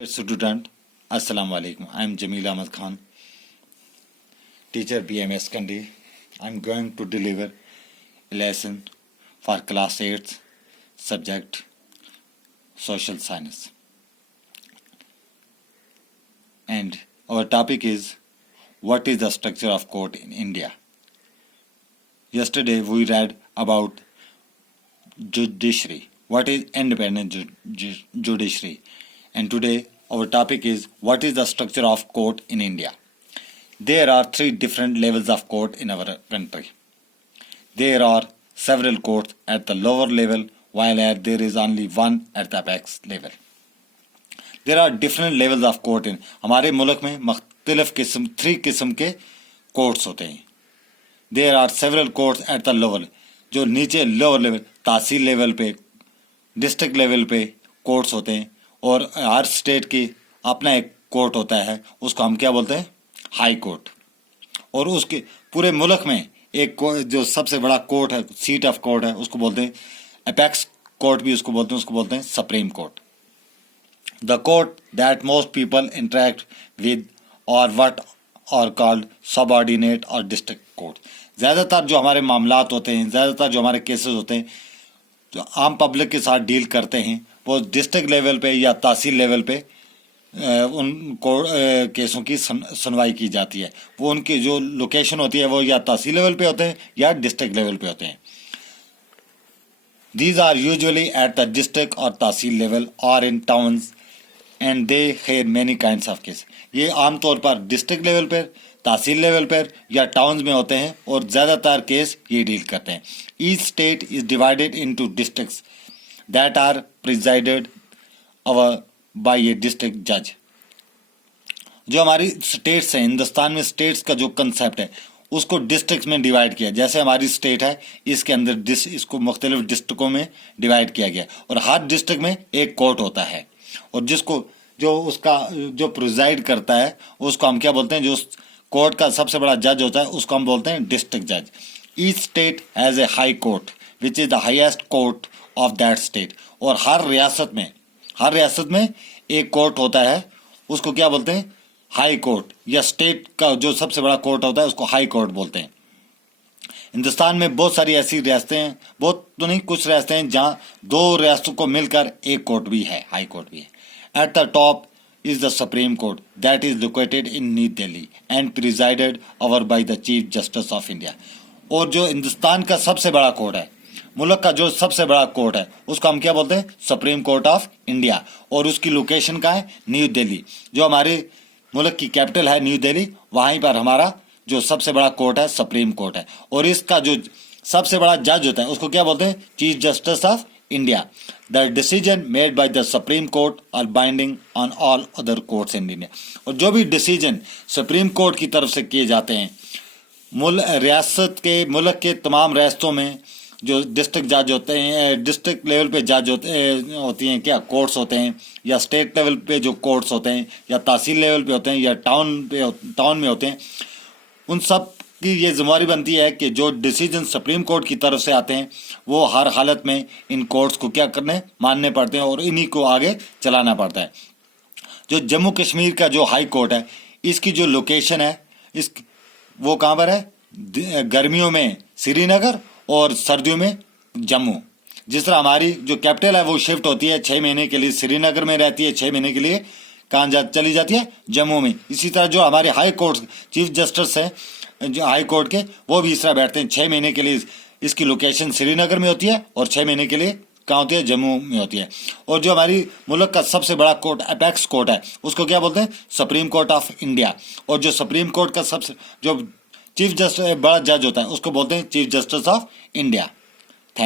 Student, Assalamu alaikum. I am Jamil Ahmad Khan, teacher BMS Kandi. I am going to deliver a lesson for class 8 subject social science. And our topic is what is the structure of court in India. Yesterday we read about judiciary. What is independent judiciary? And today our topic is what is the structure of court in India. There are three different levels of court in our country. There are several courts at the lower level while there is only one at the apex level. There are different levels of court in हमारे मुल्क में मुख्तलिफ किस्म 3 किस्म के courts होते हैं. There are several courts at the lower जो नीचे लोअर लेवल तहसील लेवल पे डिस्ट्रिक्ट लेवल पे कोर्ट्स होते हैं और हर स्टेट की अपना एक कोर्ट होता है, उसको हम क्या बोलते हैं, हाई कोर्ट. और उसके पूरे मुल्क में एक जो सबसे बड़ा कोर्ट है, सीट ऑफ कोर्ट है, उसको बोलते हैं एपेक्स कोर्ट भी उसको बोलते हैं supreme court. The court that most people interact with और व्हाट आर कॉल्ड सबऑर्डिनेट और डिस्ट्रिक्ट कोर्ट. ज़्यादातर जो हमारे मामलात होते हैं, ज़्यादातर जो हमारे केसेस होते हैं जो आम पब्लिक के साथ डील करते हैं, वो डिस्ट्रिक्ट लेवल पे या तहसील लेवल पे उन केसों की सुनवाई की जाती है. वो उनकी जो लोकेशन होती है वो या तहसील लेवल पे होते हैं या डिस्ट्रिक्ट लेवल पे होते हैं. These are usually at the district और तहसील लेवल और in towns and they hear many kinds of case. ये आमतौर पर डिस्ट्रिक्ट लेवल पर, तहसील लेवल पर या टाउन्स में होते हैं और ज़्यादातर केस ये डील करते हैं. Each state is divided into districts that are presided over by a district judge. जो हमारी स्टेट्स हैं, हिंदुस्तान में स्टेट्स का जो कंसेप्ट है उसको डिस्ट्रिक्ट्स में डिवाइड किया. जैसे हमारी स्टेट है, इसके अंदर इसको मुख्तलिफ डिस्ट्रिक्टों में डिवाइड किया गया और हर डिस्ट्रिक्ट में एक कोर्ट होता है और जिसको जो उसका जो प्रिजाइड करता है उसको हम क्या बोलते हैं, जो कोर्ट का सबसे बड़ा जज होता है उसको हम बोलते हैं डिस्ट्रिक्ट जज. Each state has a high court which is the highest court of that state. और हर रियासत में एक कोर्ट होता है, उसको क्या बोलते हैं, हाई कोर्ट. या स्टेट का जो सबसे बड़ा कोर्ट होता है उसको हाई कोर्ट बोलते हैं. हिंदुस्तान में बहुत सारी ऐसी रियासतें हैं, बहुत तो नहीं, कुछ रियासतें हैं जहाँ 2 रियासतों को मिलकर एक कोर्ट भी है, हाई कोर्ट भी है. At the top is the Supreme Court that is located in New Delhi and presided over by the Chief Justice of India. और जो हिंदुस्तान का सबसे बड़ा कोर्ट है, मुल्क का जो सबसे बड़ा कोर्ट है, उसको हम क्या बोलते हैं, सुप्रीम कोर्ट ऑफ इंडिया. और उसकी लोकेशन का है न्यू दिल्ली. जो हमारे मुल्क की कैपिटल है न्यू दिल्ली, वहीं पर हमारा जो सबसे बड़ा कोर्ट है सुप्रीम कोर्ट है. और इसका जो सबसे बड़ा जज होता है उसको क्या बोलते हैं, chief justice of India. The decision made by the supreme court are binding on all other courts in India. और जो भी डिसीजन सुप्रीम कोर्ट की तरफ से किए जाते हैं, रियासत के मुल्क के तमाम रियासतों में जो डिस्ट्रिक्ट जज होते हैं, डिस्ट्रिक्ट लेवल पे जज होती हैं, क्या कोर्ट्स होते हैं, या स्टेट लेवल पे जो कोर्ट्स होते हैं, या तहसील लेवल पे होते हैं, या टाउन में होते हैं, उन सब की ये जिम्मेदारी बनती है कि जो डिसीजन सुप्रीम कोर्ट की तरफ से आते हैं वो हर हालत में इन कोर्ट्स को क्या करने, मानने पड़ते हैं और इन्हीं को आगे चलाना पड़ता है. जो जम्मू कश्मीर का जो हाई कोर्ट है, इसकी जो लोकेशन है वो कहाँ पर है, गर्मियों में श्रीनगर और सर्दियों में जम्मू. जिस तरह हमारी जो कैपिटल है वो शिफ्ट होती है 6 महीने के लिए श्रीनगर में रहती है, 6 महीने के लिए कहाँ चली जाती है, जम्मू में. इसी तरह जो हमारे हाई कोर्ट चीफ जस्टिस है जो हाई कोर्ट के, वो भी इस तरह बैठते हैं. 6 महीने के लिए इसकी लोकेशन श्रीनगर में होती है और 6 महीने के लिए कहाँ होती है, जम्मू में होती है. और जो हमारी मुल्क का सबसे बड़ा कोर्ट एपेक्स कोर्ट है उसको क्या बोलते हैं, सुप्रीम कोर्ट ऑफ इंडिया. और जो सुप्रीम कोर्ट का सबसे जो चीफ जस्टिस बड़ा जज होता है उसको बोलते हैं चीफ जस्टिस ऑफ इंडिया.